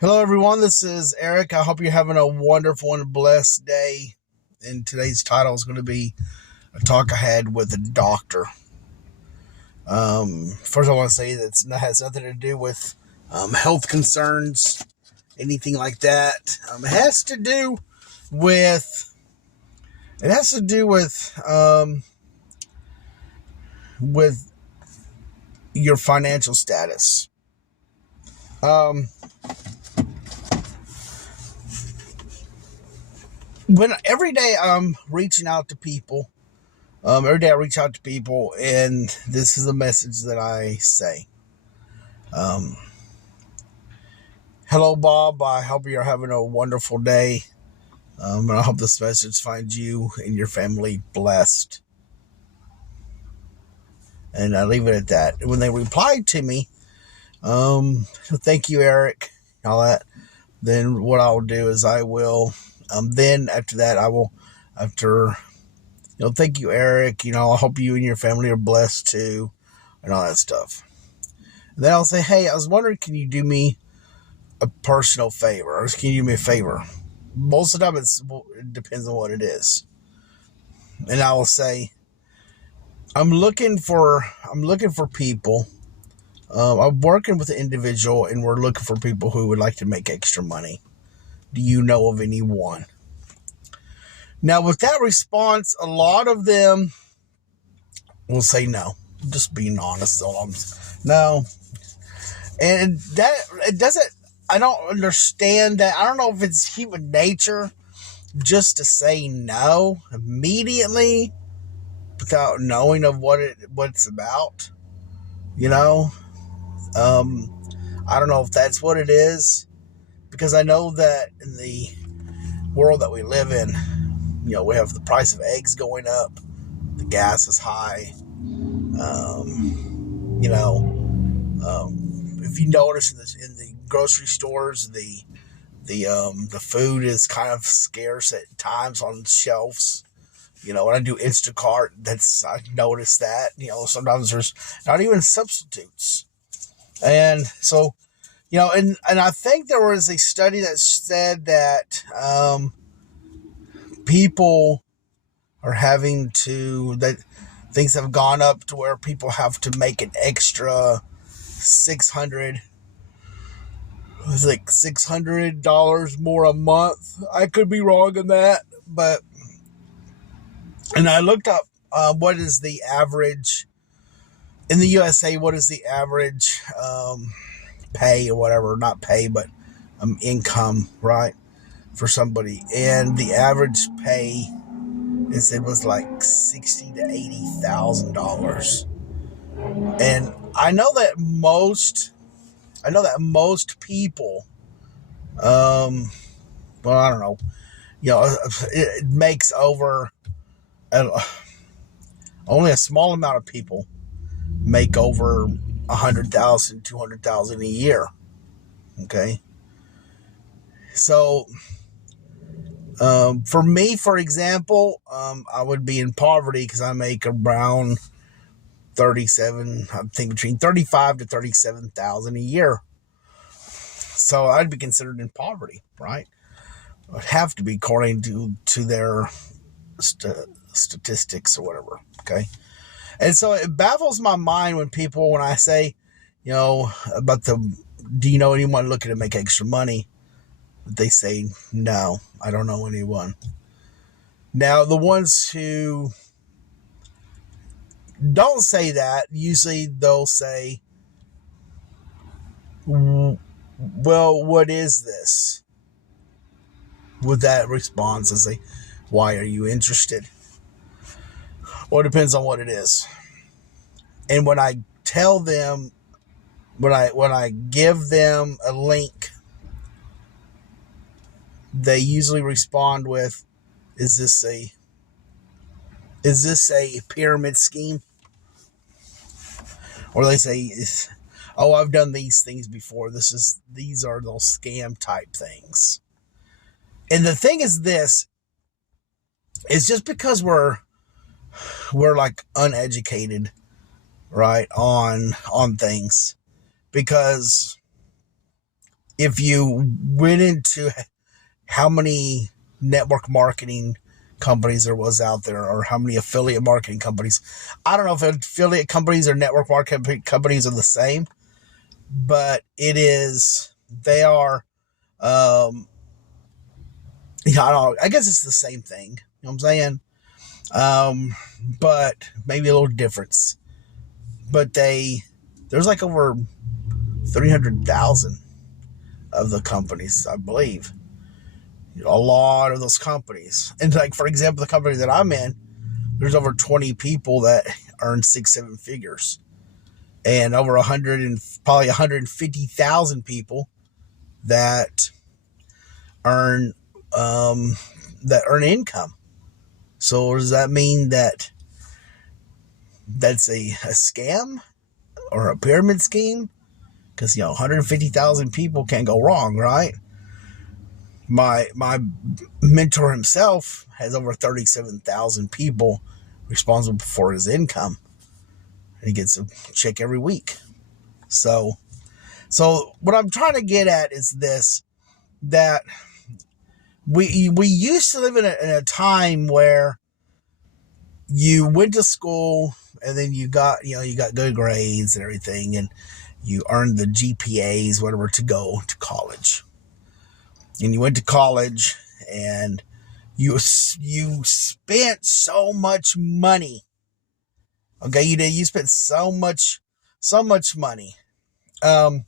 Hello, everyone. This is Eric. I hope you're having a wonderful and blessed day. And today's title is going to be a talk I had with a doctor. First, I want to say that it has nothing to do with health concerns, anything like that. It has to do with with your financial status. Um, when every day I'm reaching out to people. Every day I reach out to people, and this is the message that I say. Um, Hello, Bob. I hope you're having a wonderful day. And I hope this message finds you and your family blessed. And I leave it at that. When they reply to me, thank you, Eric, all that, then what I'll do is I will, then after that, thank you, Eric. I hope you and your family are blessed too, and all that stuff. And then I'll say, hey, I was wondering, can you do me a personal favor? Or can you do me a favor? Most of the time, it depends on what it is. And I will say, I'm looking for people. I'm working with an individual, and we're looking for people who would like to make extra money. Do you know of anyone? Now, with that response, a lot of them will say no. Just being honest, no. And that it doesn't. I don't understand that. I don't know if it's human nature just to say no immediately without knowing of what it's about. I don't know if that's what it is, because I know that in the world that we live in, we have the price of eggs going up, the gas is high. If you notice in the grocery stores, the food is kind of scarce at times on shelves. When I do Instacart, I noticed that. Sometimes there's not even substitutes, and so and I think there was a study that said that people are that things have gone up to where people have to make an extra $600 more a month. I could be wrong in that, and I looked up what is the average in the USA. What is the average pay or whatever? Not pay, but income, right, for somebody. And the average pay it was like $60,000 to $80,000. And I know that most people, I don't know, it makes over, only a small amount of people make over 100,000, 200,000 a year. Okay. So, for me, for example, I would be in poverty because I make around I think between 35 to 37,000 a year. So I'd be considered in poverty, right? I'd have to be according to their statistics or whatever. Okay. And so it baffles my mind when I say, about do you know anyone looking to make extra money? They say, no, I don't know anyone. Now, the ones who don't say that, usually they'll say, well, what is this? With that response, I say, why are you interested? Well, it depends on what it is. And when I tell them, when I give them a link, they usually respond with, is this a pyramid scheme? Or they say, oh, I've done these things before. These are those scam type things. And the thing is this, is just because we're like uneducated, right, on things, because if you went into how many network marketing companies there was out there, or how many affiliate marketing companies. I don't know if affiliate companies or network marketing companies are the same, but they are, yeah, I don't know. I guess it's the same thing. You know what I'm saying? But maybe a little difference. But there's like over 300,000 of the companies, I believe. A lot of those companies. And like, for example, the company that I'm in, there's over 20 people that earn 6-7 figures, and over 100 and probably 150,000 people that earn, that earn income. So does that mean that that's a scam or a pyramid scheme? Because, 150,000 people can't go wrong, right? My mentor himself has over 37,000 people responsible for his income. And he gets a check every week. So what I'm trying to get at is this, that we used to live in a time where you went to school and then you got good grades and everything, and you earned the GPAs, whatever, to go to college. And you went to college and you spent so much money. Okay, you spent so much money for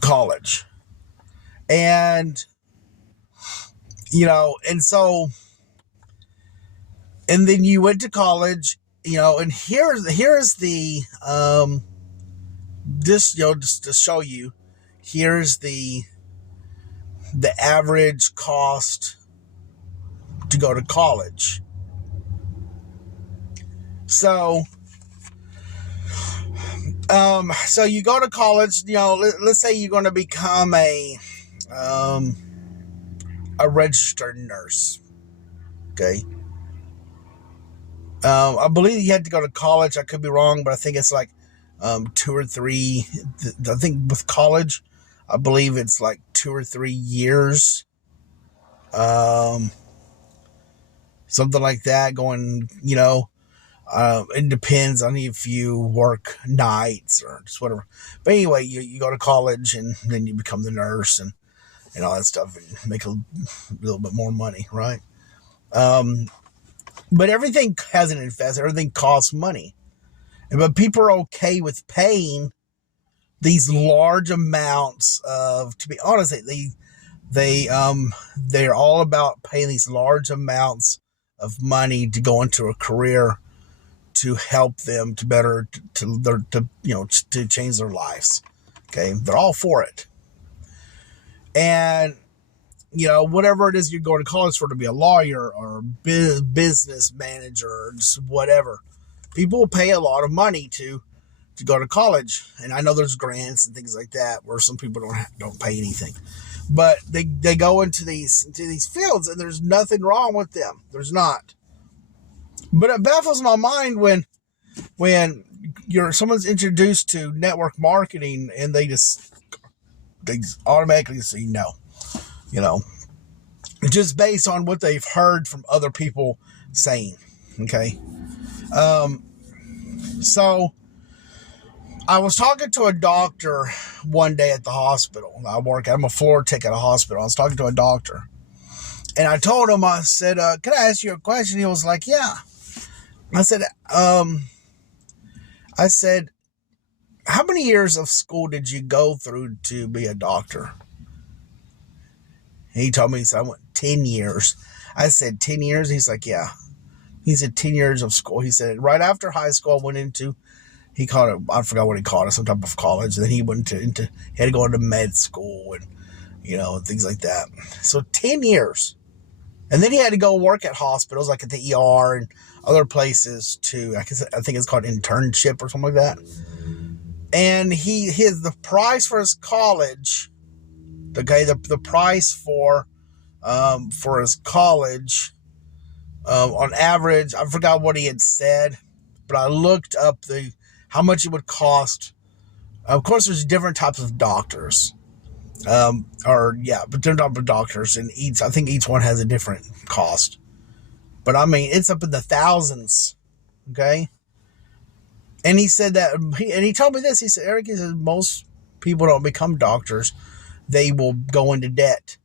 college. And and then you went to college, and here's the just to show you, here's the average cost to go to college. So you go to college, let's say you're going to become a registered nurse. Okay. I believe you had to go to college. I could be wrong, but I think it's like 2 or 3. I think with college, I believe it's like 2 or 3 years. Something like that going, it depends on if you work nights or just whatever. But anyway, you go to college and then you become the nurse and all that stuff and make a little bit more money, right? But everything has an investment. Everything costs money. But people are okay with paying these large amounts of, to be honest, they're all about paying these large amounts of money to go into a career to help them to change their lives. Okay, they're all for it. And whatever it is you're going to college for, to be a lawyer or business manager or just whatever, people will pay a lot of money to go to college. And I know there's grants and things like that where some people don't pay anything, but they go into these fields, and there's nothing wrong with them. There's not. But it baffles my mind when someone's introduced to network marketing and they automatically say no. Just based on what they've heard from other people saying. Okay. So I was talking to a doctor one day at the hospital. I'm a floor tech at a hospital. I was talking to a doctor, and I told him, I said, can I ask you a question? He was like, yeah. I said, how many years of school did you go through to be a doctor? He told me, I went 10 years. I said, 10 years? He's like, yeah. He said 10 years of school. He said right after high school, I went into, he called it, I forgot what he called it, some type of college. And then he went he had to go into med school and, things like that. So 10 years. And then he had to go work at hospitals, like at the ER and other places too. I think it's called internship or something like that. And the price for his college, the price for his college, on average, I forgot what he had said, but I looked up how much it would cost. Of course, there's different types of doctors. But they're not doctors, and I think each one has a different cost. But I mean, it's up in the thousands. Okay. And he said that, and he told me this. He said, Eric, he said, most people don't become doctors. They will go into debt.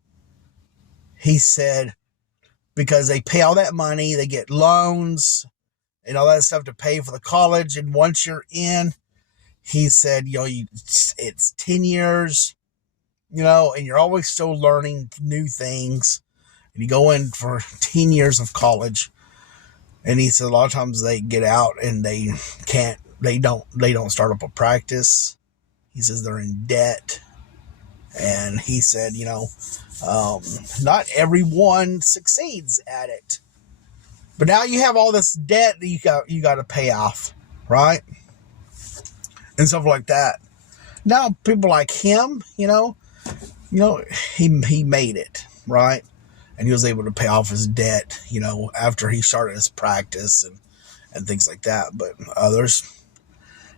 He said, because they pay all that money, they get loans and all that stuff to pay for the college. And once you're in, he said, it's 10 years, and you're always still learning new things. And you go in for 10 years of college. And he said a lot of times they get out and they don't start up a practice. He says they're in debt. And he said, not everyone succeeds at it. But now you have all this debt that you got to pay off, right? And stuff like that. Now people like him, he made it, right? And he was able to pay off his debt, after he started his practice and things like that. But others,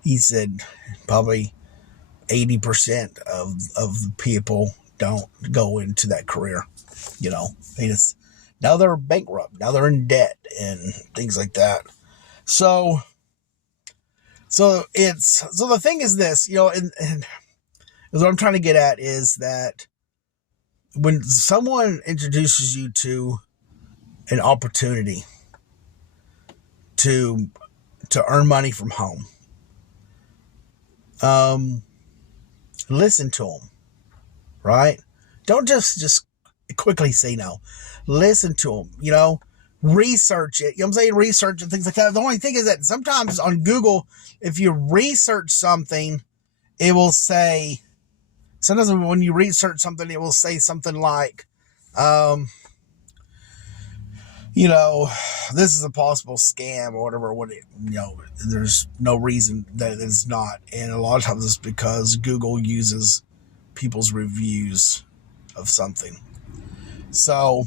he said, probably 80% of the people don't go into that career. They just, now they're bankrupt. Now they're in debt and things like that. So the thing is this, and what I'm trying to get at is that when someone introduces you to an opportunity to earn money from home, listen to them, right? Don't just quickly say no. Listen to them, research it. I'm saying? Research and things like that. The only thing is that sometimes on Google, if you research something, it will say, sometimes when you research something, it will say something like, this is a possible scam or whatever. There's no reason that it's not. And a lot of times it's because Google uses people's reviews of something. So,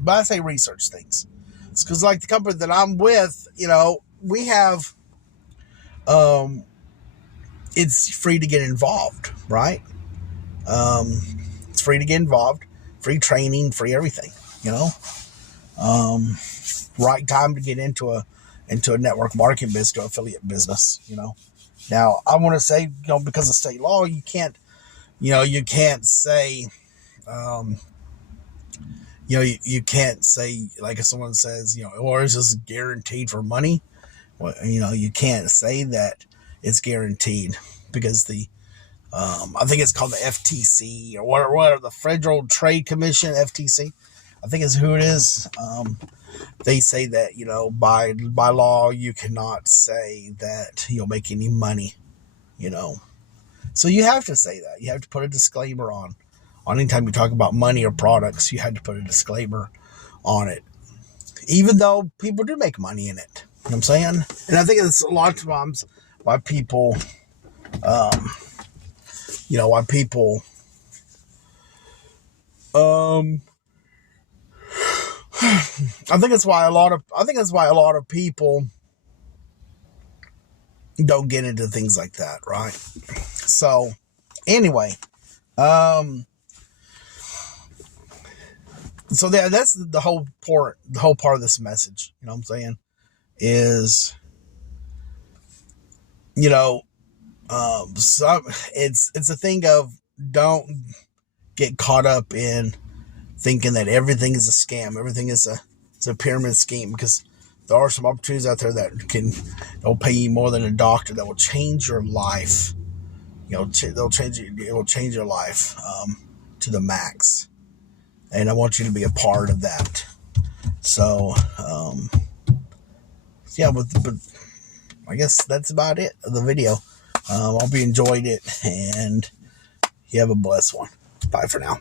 but I say research things. It's because like the company that I'm with, we have, it's free to get involved, right? It's free to get involved, free training, free everything, right time to get into a network marketing business, to affiliate business, Now I want to say, because of state law, you can't say, you can't say, like if someone says, or is this guaranteed for money? Well, you can't say that it's guaranteed because I think it's called the FTC or whatever, the Federal Trade Commission, FTC, I think is who it is. They say that, by law, you cannot say that you'll make any money, So you have to say that. You have to put a disclaimer on anytime you talk about money or products, you had to put a disclaimer on it. Even though people do make money in it. You know what I'm saying? And I think it's a lot of times why people, I think it's why a lot of people don't get into things like that, right? So, anyway, so that's the whole part of this message. You know what I'm saying? Is, it's a thing of don't get caught up in thinking that everything is a scam, everything is a pyramid scheme, because there are some opportunities out there that they'll pay you more than a doctor that will change your life. It will change your life to the max, and I want you to be a part of that. So, but I guess that's about it of the video. I hope you enjoyed it, and you have a blessed one. Bye for now.